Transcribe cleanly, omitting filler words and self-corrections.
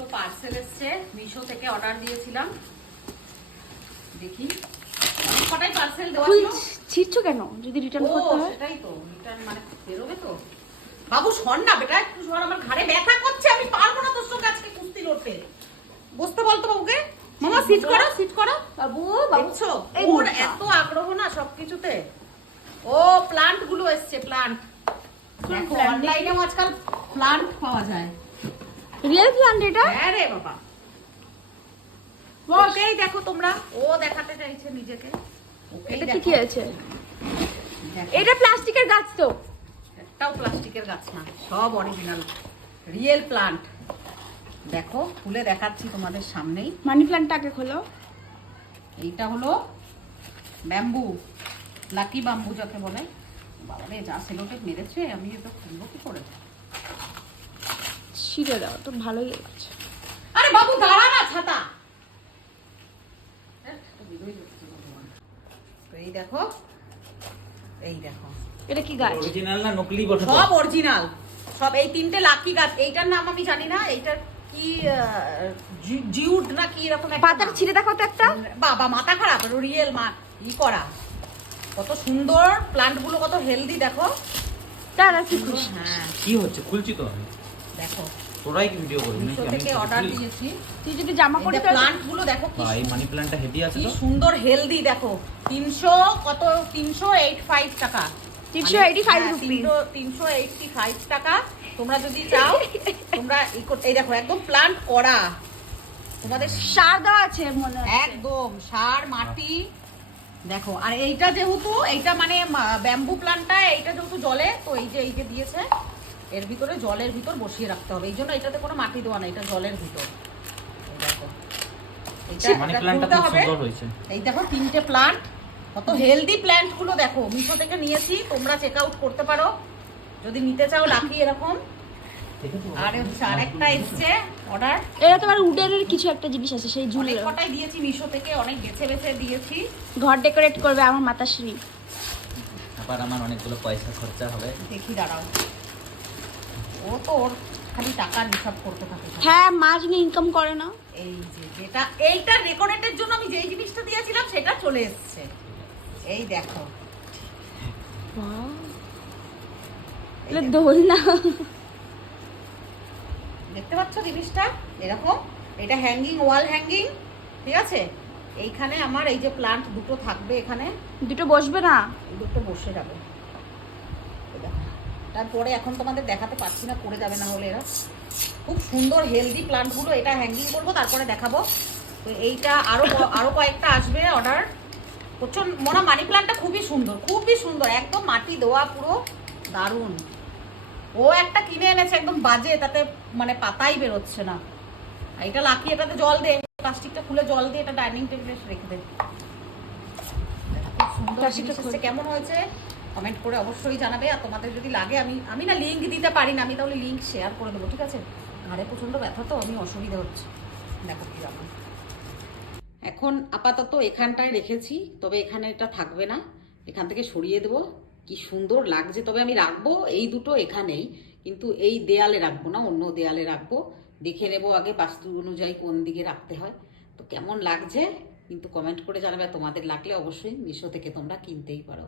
দুটো পার্সেল এসছে, মিশো থেকে অর্ডার দিয়েছিলাম। দেখি কটাই পার্সেল দেওয়া ছিল। ছিড়ছো কেন? যদি রিটার্ন করতে হয় সেটাই তো, রিটার্ন মানে বেরোবে তো। বাবু সর না বেটা, একটু সর, আমার ঘাড়ে ব্যথা করছে, আমি পারবো না তোর সঙ্গে আজকে কুস্তি লড়তে। বসতে বলতো বাবুকে। মামা সিট করো, সিট করো। বাবু দেখছো ওর এত আগ্রহ না সবকিছুতে। ও প্লান্ট গুলো এসছে, প্লান্ট। দেখো অনলাইনেও আজকাল প্লান্ট পাওয়া যায়। রিয়েল প্লান্ট এটা? হ্যাঁ রে বাবা। ওকেই দেখো তোমরা, ও দেখাতে চাইছে নিজেকে। এটা কি আছে? এটা প্লাস্টিকের গাছ তো? একটাও প্লাস্টিকের গাছ না, সব অরিজিনাল রিয়েল প্লান্ট। দেখো খুলে দেখাচ্ছি তোমাদের সামনেই। মানি প্লান্টটা আগে খোলো। এইটা হলো ব্যাম্বু, লাকি ব্যাম্বু যাকে বলে। বাবারে যা সেলোটেপ মেরেছে, আমি এটা খুলবো কি করে? ছিঁড়ে দাও তো, ভালোই লাগছে। আরে বাবু দাঁড়া না, ছাতা। এই দেখো, এই দেখো। এটা কি গাছ? অরিজিনাল না নকলি বটে? সব অরিজিনাল, সব। এই তিনটে লাকি গাছ। এইটার নাম আমি জানি না, এইটার কি জিউড না কি এরকম একটা। পাতাটা ছিঁড়ে দেখো তো একটা। বাবা মাথা খারাপ, রিয়েল ই করা। কত সুন্দর প্লান্ট গুলো, কত হেলদি দেখো। দাঁড়া কি খুশি। হ্যাঁ কি হচ্ছে? খুলছি তো আমি। দেখো তোরাই কি ভিডিও করবি মিশো নাকি? থেকে অর্ডার দিয়েছি। তুই যদি জামা পরে প্লান্ট গুলো দেখো কি এই মানি প্ল্যান্টটা হেভি আছে কি তো। সুন্দর হেলদি। দেখো 300 কত, 385 টাকা। 385 রুপিস। 385 টাকা। তোমরা যদি চাও তোমরা এই দেখো একদম প্লান্ট করা, তোমাদের সার দেওয়া আছে মনে হয়। একদম সার মাটি। দেখো আর এইটা যেহেতু এইটা মানে ব্যাম্বু প্লান্টটা, এইটা যেহেতু জলে, তো এই যে দিয়েছে এর ভিতরে, জলের ভিতর বসিয়ে রাখতে হবে। এই জন্য এটাতে কোনো মাটি দেওয়া না, এটা জলের ভিতর। দেখো মানি প্ল্যান্টটা খুব সুন্দর হয়েছে। এই দেখো তিনটে প্লান্ট, কত হেলদি প্ল্যান্ট গুলো। দেখো মিশো থেকে নিয়েছি, তোমরা চেক আউট করতে পারো যদি নিতে চাও। লাকি এরকম। আর হচ্ছে আরেকটা এসছে অর্ডার। এটা তোমার উডেনের কিছু একটা জিনিস আছে, সেই ঝুলে অনেক কটাই দিয়েছি মিশো থেকে, অনেক বেছে বেছে দিয়েছি। ঘর ডেকোরেট করবে আমার মাতাশ্রী। আবার আমার অনেকগুলো পয়সা খরচা হবে। দেখি দাঁড়াও, ও তো ওর খালি টাকার হিসাব করতে থাকে। হ্যাঁ, মা যিনি ইনকাম করে না। এই যে যেটা এইটা ডেকোরেটের জন্য আমি যেই জিনিসটা দিয়েছিলাম সেটা চলে এসেছে। এই দেখো এটা দোল না? দেখতে পাচ্ছ জিনিসটা এরকম। এটা হ্যাঙ্গিং, ওয়াল হ্যাঙ্গিং, ঠিক আছে। এইখানে আমার এই যে প্লান্ট দুটো থাকবে, এখানে দুটো বসবে না? দুটো বসে যাবে। তারপরে এখন তোমাদের দেখাতে পারছি না, পড়ে যাবে না হলে। এরা খুব সুন্দর হেলদি প্লান্ট গুলো। এটা হ্যাঙ্গিং করবো, তারপরে দেখাবো। তো এইটা আরো কয়েকটা আসবে অর্ডার। প্রচন্ড মনে, মানি প্লান্টটা খুবই সুন্দর, খুবই সুন্দর, একদম মাটি দেওয়া, পুরো দারুণ। ও একটা কিনে এনেছে একদম বাজে, তাতে মানে পাতাই বেরোচ্ছে না। এটা লাকি, এটাতে জল দে, প্লাস্টিকটা খুলে জল দিয়ে এটা ডাইনিং টেবিলে রেখে দে। খুব সুন্দর জিনিস এসেছে। কেমন হয়েছে কমেন্ট করে অবশ্যই জানাবে। আর তোমাদের যদি লাগে, আমি না লিঙ্ক দিতে পারি না, আমি তাহলে লিঙ্ক শেয়ার করে দেবো, ঠিক আছে। ঘাড়ে প্রচন্ড ব্যথা তো, আমি অসুবিধা হচ্ছে। দেখো কি রকম। এখন আপাতত এখানটায় রেখেছি, তবে এখানে এটা থাকবে না, এখান থেকে সরিয়ে দেবো। কি সুন্দর লাগছে। তবে আমি রাখবো এই দুটো এখানেই, কিন্তু এই দেয়ালে রাখবো না, অন্য দেয়ালে রাখবো। দেখে নেবো আগে বাস্তু অনুযায়ী কোন দিকে রাখতে হয়। তো কেমন লাগছে কিন্তু কমেন্ট করে জানাবে। তোমাদের লাগলে অবশ্যই মিশো থেকে তোমরা কিনতেই পারো।